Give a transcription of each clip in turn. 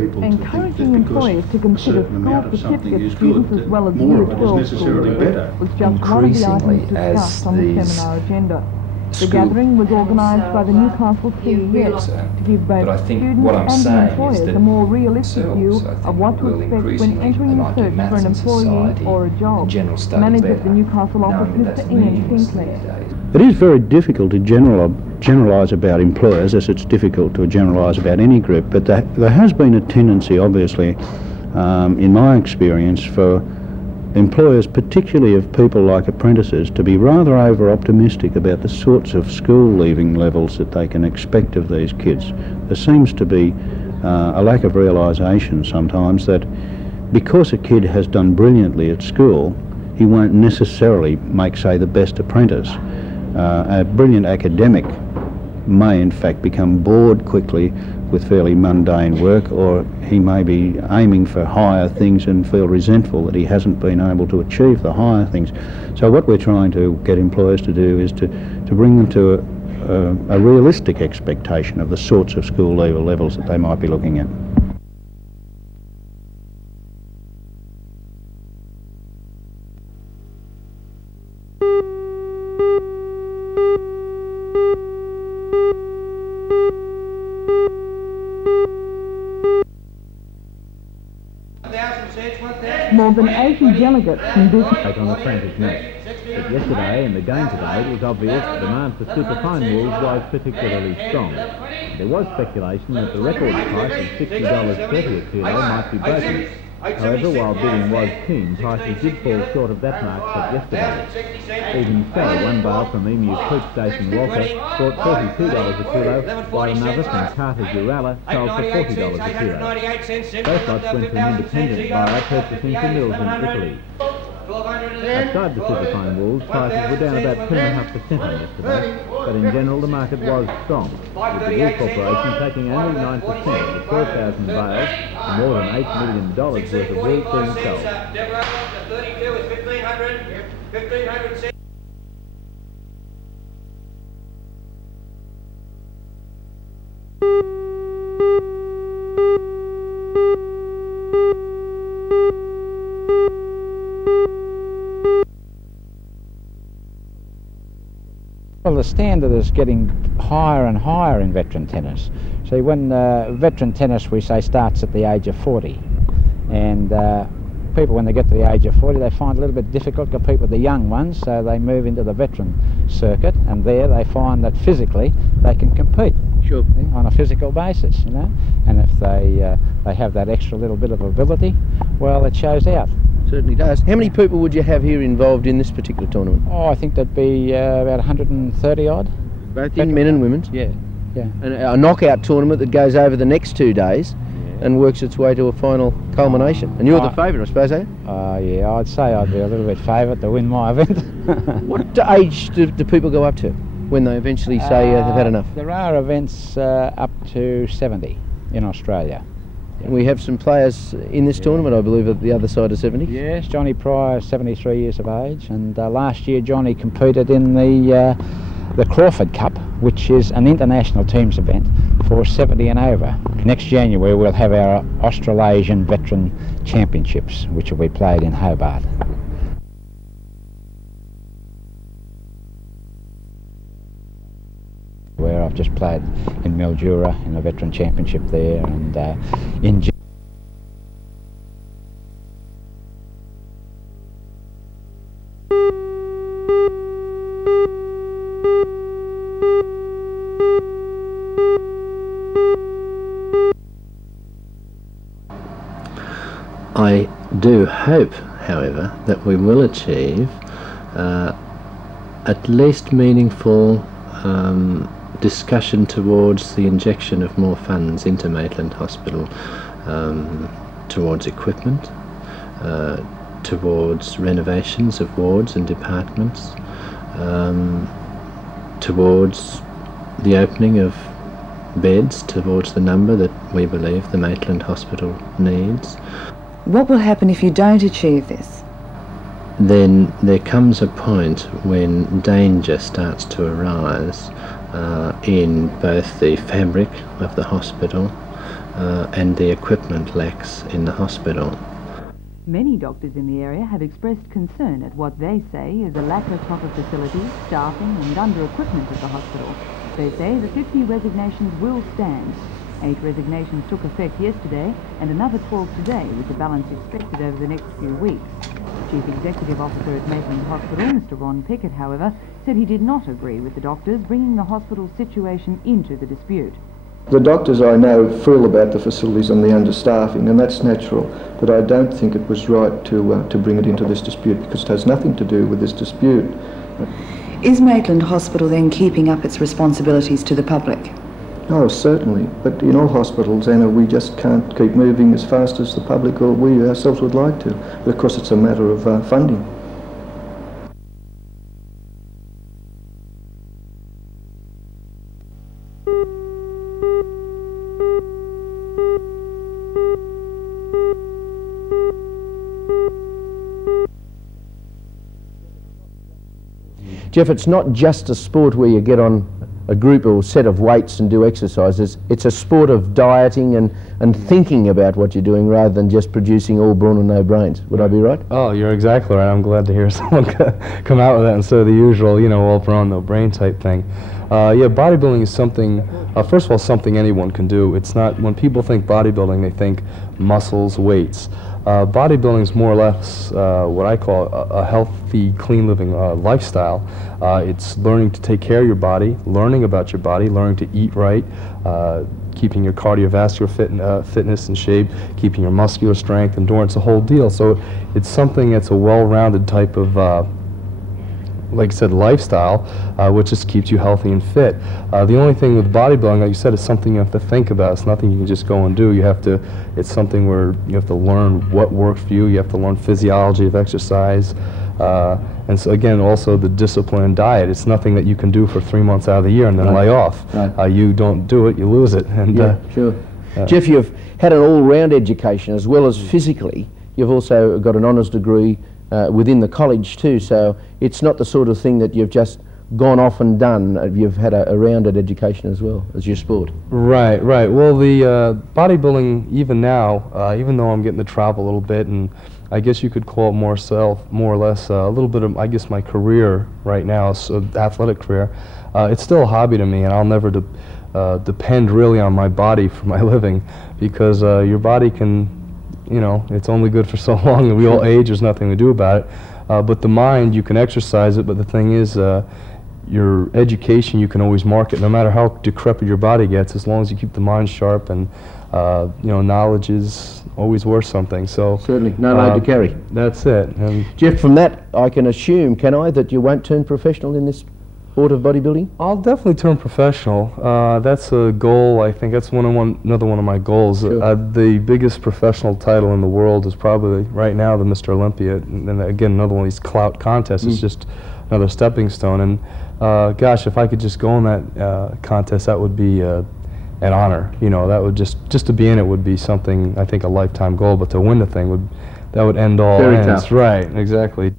people to think that Encouraging because employers to a consider certain amount of school something is certificate good, students as that well as more Year of it 12 is necessarily school better. was just one of the items Increasingly, discussed on the as seminar agenda. The school gathering was organised by the Newcastle CES to give both but I think students what I'm and the saying is employers that a more realistic view themselves, I think, of what to will expect when increasingly, entering they the might do search for maths an and employee society or a job. and general studies Manager of better, the Newcastle office, knowing that Mr that's Ian meaningless these Sinclair. days. It is very difficult to generalise about employers, as it's difficult to generalise about any group, but there has been a tendency, obviously, in my experience, for employers, particularly of people like apprentices, to be rather over-optimistic about the sorts of school-leaving levels that they can expect of these kids. There seems to be a lack of realisation sometimes that because a kid has done brilliantly at school, he won't necessarily make, say, the best apprentice. A brilliant academic may in fact become bored quickly with fairly mundane work, or he may be aiming for higher things and feel resentful that he hasn't been able to achieve the higher things. So what we're trying to get employers to do is to bring them to a realistic expectation of the sorts of school leaver levels that they might be looking at. More than 80 delegates from this On the Frantic match. But yesterday and the game today, it was obvious the demand for superfine wools was particularly strong. There was speculation that the record price of $60.30 a kilo might be broken. However, while bidding was keen, prices did fall short of that mark set yesterday. Even so, one bale from Emu Creek Station Walker brought $42 a kilo, while another from Carter's Uralla sold for $40 a kilo. Both lots went to an independent buyer purchasing from mills in Italy. Outside the superfine wools, prices were down about 2.5% on yesterday, but in general the market was strong, with the Wool Corporation taking only 9% of the 12,000 bales for more than $8 million worth of wool being sold. Well, the standard is getting higher and higher in veteran tennis. See, when veteran tennis, we say, starts at the age of 40, and people, when they get to the age of 40, they find it a little bit difficult to compete with the young ones, so they move into the veteran circuit, and there they find that physically they can compete. Sure. On a physical basis, you know, and if they have that extra little bit of ability, well, it shows out. Certainly does. How many people would you have here involved in this particular tournament? Oh, I think there'd be about 130 odd. Both in men and women's? Yeah, yeah. And a knockout tournament that goes over the next 2 days and works its way to a final culmination. And you're the favourite, I suppose, eh? Yeah, I'd say I'd be a little bit favourite to win my event. What age do people go up to when they eventually say they've had enough? There are events up to 70 in Australia. And we have some players in this tournament, I believe, at the other side of 70. Yes, Johnny Pryor is 73 years of age, and last year Johnny competed in the Crawford Cup, which is an international teams event for 70 and over. Next January we'll have our Australasian Veteran Championships, which will be played in Hobart. Where I've just played in Mildura in a veteran championship there, and in I do hope, however, that we will achieve at least meaningful discussion towards the injection of more funds into Maitland Hospital, towards equipment, towards renovations of wards and departments, towards the opening of beds, towards the number that we believe the Maitland Hospital needs. What will happen if you don't achieve this? Then there comes a point when danger starts to arise in both the fabric of the hospital, and the equipment lacks in the hospital. Many doctors in the area have expressed concern at what they say is a lack of proper facilities, staffing and under-equipment at the hospital. They say the 50 resignations will stand. 8 resignations took effect yesterday and another 12 today, with the balance expected over the next few weeks. Chief Executive Officer at Maitland Hospital, Mr. Ron Pickett, however, said he did not agree with the doctors bringing the hospital's situation into the dispute. The doctors I know feel about the facilities and the understaffing, and that's natural, but I don't think it was right to bring it into this dispute, because it has nothing to do with this dispute. Is Maitland Hospital then keeping up its responsibilities to the public? Oh, certainly, but in all hospitals, Anna, we just can't keep moving as fast as the public or we ourselves would like to. But of course it's a matter of funding. Jeff, it's not just a sport where you get on a group or set of weights and do exercises. It's a sport of dieting and thinking about what you're doing rather than just producing all brawn and no brains. Would I be right? Oh, you're exactly right. I'm glad to hear someone come out with that instead of the usual, you know, all brawn, no brain type thing. Yeah, bodybuilding is something, first of all, something anyone can do. It's not, when people think bodybuilding, they think muscles, weights. Bodybuilding is more or less what I call a healthy, clean living lifestyle. It's learning to take care of your body, learning about your body, learning to eat right, keeping your cardiovascular fitness in shape, keeping your muscular strength, endurance, the whole deal. So it's something that's a well-rounded type of like I said, lifestyle, which just keeps you healthy and fit. The only thing with bodybuilding, like you said, is something you have to think about. It's nothing you can just go and do. You have to, it's something where you have to learn what works for you. You have to learn physiology of exercise. And so again, also the discipline and diet. It's nothing that you can do for 3 months out of the year and then lay off. Right. You don't do it, you lose it. And, yeah, sure. Jeff, you've had an all-round education as well as physically. You've also got an honours degree within the college too, so it's not the sort of thing that you've just gone off and done. You've had a rounded education as well as your sport. Right, right. Well, the bodybuilding, even now, even though I'm getting to travel a little bit, and I guess you could call it more or less a little bit of, I guess, my career right now, so athletic career, it's still a hobby to me, and I'll never depend really on my body for my living, because your body can, you know, it's only good for so long, and we all age, there's nothing to do about it. But the mind, you can exercise it, but the thing is, your education, you can always mark it, no matter how decrepit your body gets, as long as you keep the mind sharp, and, you know, knowledge is always worth something, so... Certainly, no load to carry. That's it. And Jeff, from that, I can assume, can I, that you won't turn professional in this sport of bodybuilding? I'll definitely turn professional. That's a goal. I think that's another one of my goals. Sure. The biggest professional title in the world is probably right now the Mr. Olympia, and again another one of these clout contests. It's just another stepping stone. And gosh, if I could just go in that contest, that would be an honor. You know, that would just to be in it would be something, I think, a lifetime goal. But to win the thing would end all Very ends. tough. Right, exactly.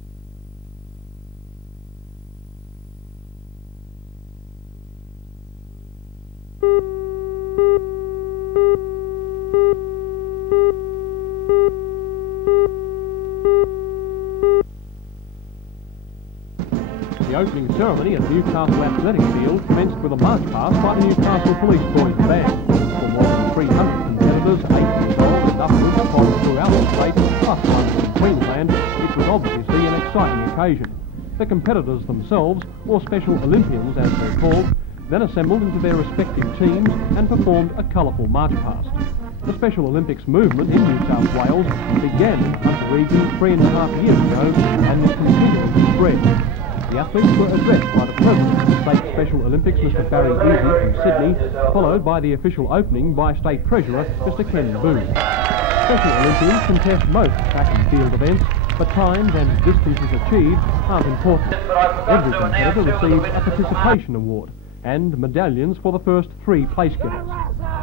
The opening ceremony at the Newcastle Athletic Field commenced with a march past by the Newcastle Police Boys Band. For more than 300 competitors, 8 years old and upwards, from throughout the state, plus London and Queensland, it was obviously an exciting occasion. The competitors themselves, or Special Olympians as they're called, then assembled into their respective teams and performed a colourful march past. The Special Olympics movement in New South Wales began in the country region 3.5 years ago and is continuing to spread. The athletes were addressed by the President of the State Special Olympics, Mr. Barry Easy from Sydney, followed by the official opening by State Treasurer, Mr. Ken Boone. Special Olympians contest most track and field events, but times and distances achieved aren't important. Every competitor receives a participation award and medallions for the first 3 place getters.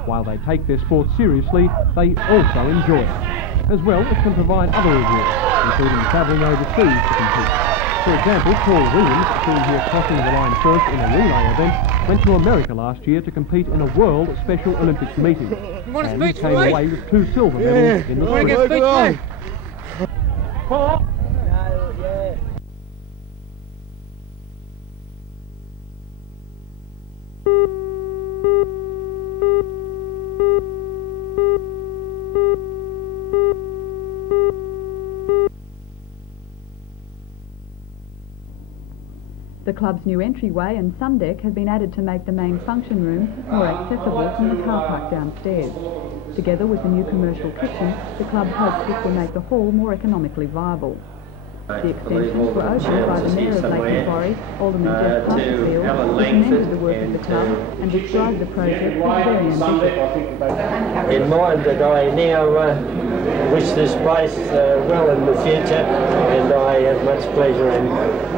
While they take their sport seriously, they also enjoy it. As well, it can provide other rewards, including travelling overseas to compete. For example, Paul Williams, seen here crossing the line first in a relay event, went to America last year to compete in a World Special Olympics meeting. And he came away with 2 silver medals in the sprint. Paul! The club's new entryway and sun deck have been added to make the main function rooms more accessible from the car park downstairs. Together with the new commercial kitchen, the club hopes this will make the hall more economically viable. The extensions were opened by the Mayor of Lake Macquarie, Alderman Jeff Butterfield, who commended the work of the club and described the project as very ambitious. In mind that I now wish this place well in the future, and I have much pleasure in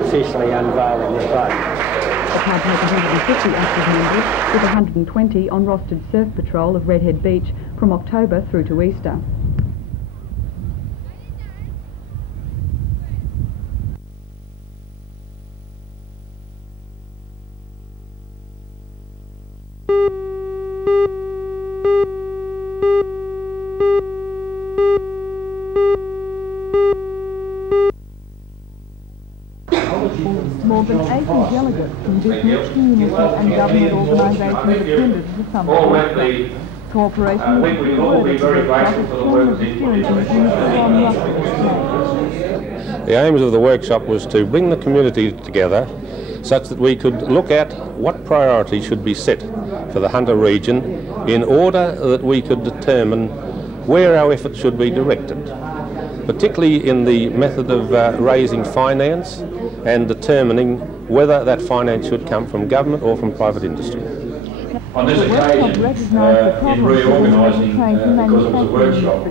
officially unveiling the boat. The club has 150 active members, with 120 on rostered surf patrol of Redhead Beach from October through to Easter. More than 80 delegates from business, community and government organisations attended the summit. Cooperation with the word of the aims of the workshop was to bring the community together such that we could look at what priority should be set for the Hunter region in order that we could determine where our efforts should be directed, particularly in the method of raising finance and determining whether that finance should come from government or from private industry. On this occasion, in reorganising, because it was a workshop,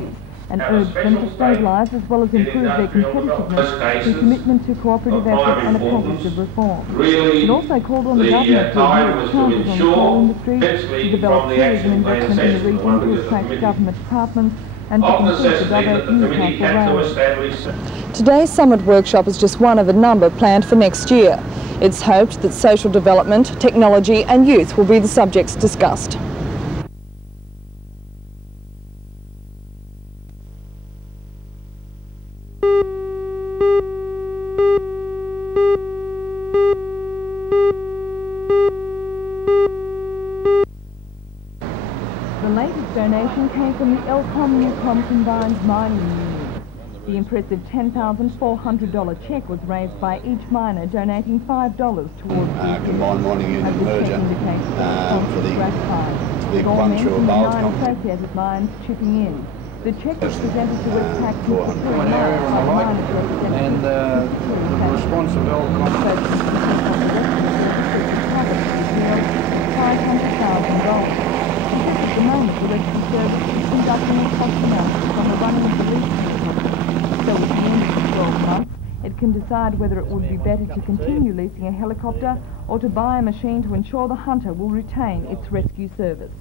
and urged them to stabilise as well as improve their competitiveness through commitment to cooperative effort and a package of reform. It also called on the government to review its chances on the coal industry, to develop tourism investment in the region to attract government departments and to complete the diverse Newcastle Rail. Today's summit workshop is just one of a number planned for next year. It's hoped that social development, technology and youth will be the subjects discussed. The latest donation came from the Elcom-Newcom Combined Mining Union. The impressive $10,400 cheque was raised by each miner donating $5 towards the Combined Mining Union merger for the big one through a bales company. Associated mines chipping in. The cheque was presented to Westpac An area I like, and the response of Elcom. $500,000. At the moment, the rescue service is conducting a cost analysis on the running of the leasing contract. So at the end of the 12 months, it can decide whether it would be better to continue leasing a helicopter or to buy a machine to ensure the Hunter will retain its rescue service.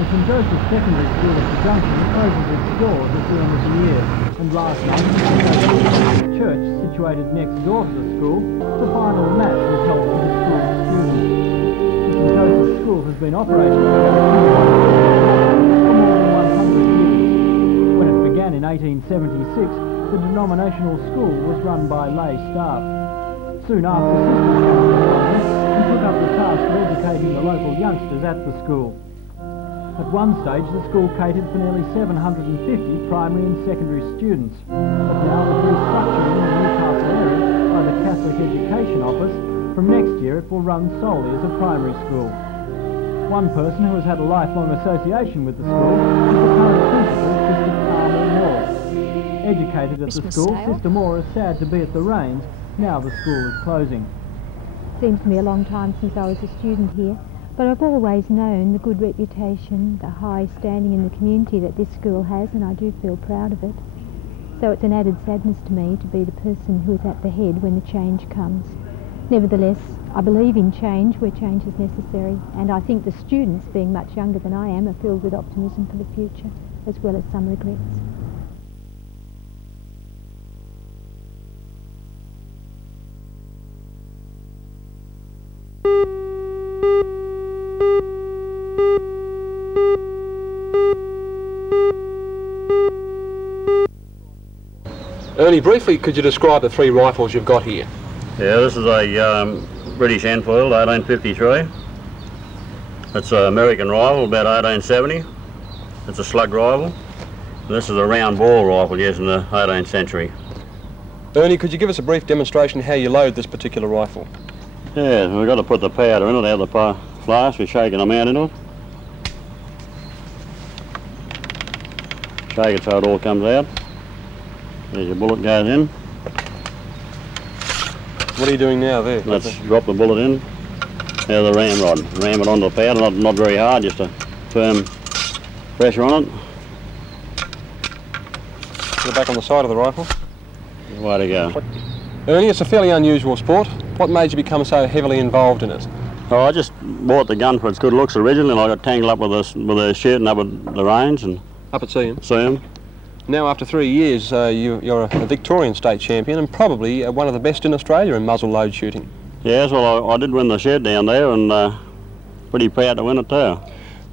The St Joseph's Secondary School at the Junction closes its doors at the end of the year, and last night the church situated next door to the school, the final mass was held for the school's students. The St Joseph's School has been operating for more than 100 years. When it began in 1876, the denominational school was run by lay staff. Soon after, sisters came along and took up the task of educating the local youngsters at the school. At one stage, the school catered for nearly 750 primary and secondary students, but now with restructuring in the Newcastle area by the Catholic Education Office, from next year it will run solely as a primary school. One person who has had a lifelong association with the school is the current principal, Sister Carmel Moore. Educated at the school, Sister Moore is sad to be at the reins now the school is closing. Seems to me a long time since I was a student here. But I've always known the good reputation, the high standing in the community that this school has, and I do feel proud of it. So it's an added sadness to me to be the person who is at the head when the change comes. Nevertheless, I believe in change where change is necessary, and I think the students, being much younger than I am, are filled with optimism for the future, as well as some regrets. Ernie, briefly, could you describe the three rifles you've got here? Yeah, this is a British Enfield, 1853. It's an American rifle, about 1870. It's a slug rifle. And this is a round ball rifle used in the 18th century. Ernie, could you give us a brief demonstration how you load this particular rifle? Yeah, we've got to put the powder in it out of the flask. We're shaking them out into it. Shake it so it all comes out. There's your bullet goes in. What are you doing now there? Let's drop the bullet in out of the ram rod. Ram it onto the powder, not very hard, just a firm pressure on it. Put it back on the side of the rifle. Way to go. Ernie, it's a fairly unusual sport. What made you become so heavily involved in it? Oh, I just bought the gun for its good looks originally, and I got tangled up with a shooting up at the range and up at Seaham. Seaham. Now, after 3 years, you're a Victorian state champion and probably one of the best in Australia in muzzle load shooting. Yes, well, I did win the shed down there, and pretty proud to win it too.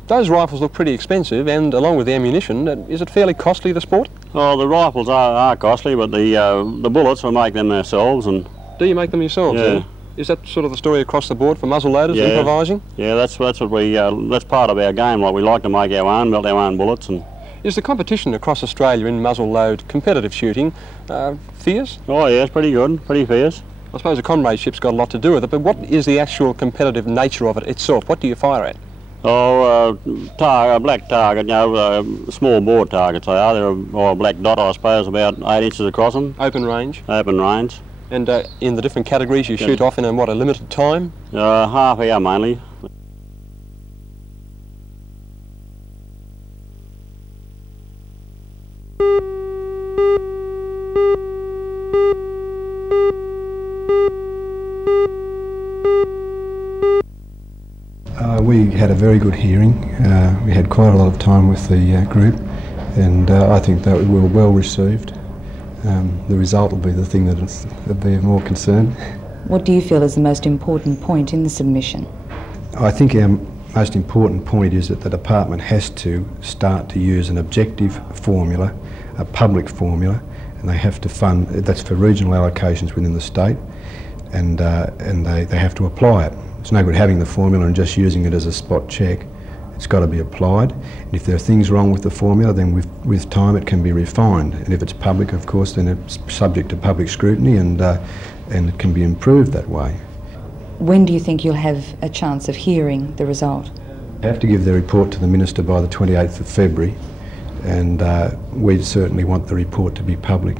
Those rifles look pretty expensive, and along with the ammunition, is it fairly costly, the sport? Oh, the rifles are costly, but the bullets, we make them ourselves. And do you make them yourselves? Yeah. Is that sort of the story across the board for muzzle loaders, improvising? Yeah, that's what we that's part of our game. Like, we like to make our own, build our own bullets. And is the competition across Australia in muzzle load competitive shooting fierce? Oh yeah, it's pretty good, pretty fierce. I suppose the comradeship's got a lot to do with it, but what is the actual competitive nature of it itself? What do you fire at? Oh, a black target, you know, small bore targets they are. They're a black dot, I suppose, about 8 inches across them. Open range? Open range. And in the different categories you shoot off in a limited time? Half hour mainly. We had a very good hearing. We had quite a lot of time with the group, and I think that we were well received. The result will be the thing that'll be of more concern. What do you feel is the most important point in the submission? I think our most important point is that the department has to start to use an objective formula, a public formula, and they have to fund, that's for regional allocations within the state, and they have to apply it. It's no good having the formula and just using it as a spot check. It's got to be applied. And if there are things wrong with the formula, then with time it can be refined. And if it's public, of course, then it's subject to public scrutiny, and it can be improved that way. When do you think you'll have a chance of hearing the result? I have to give the report to the Minister by the 28th of February, and we certainly want the report to be public.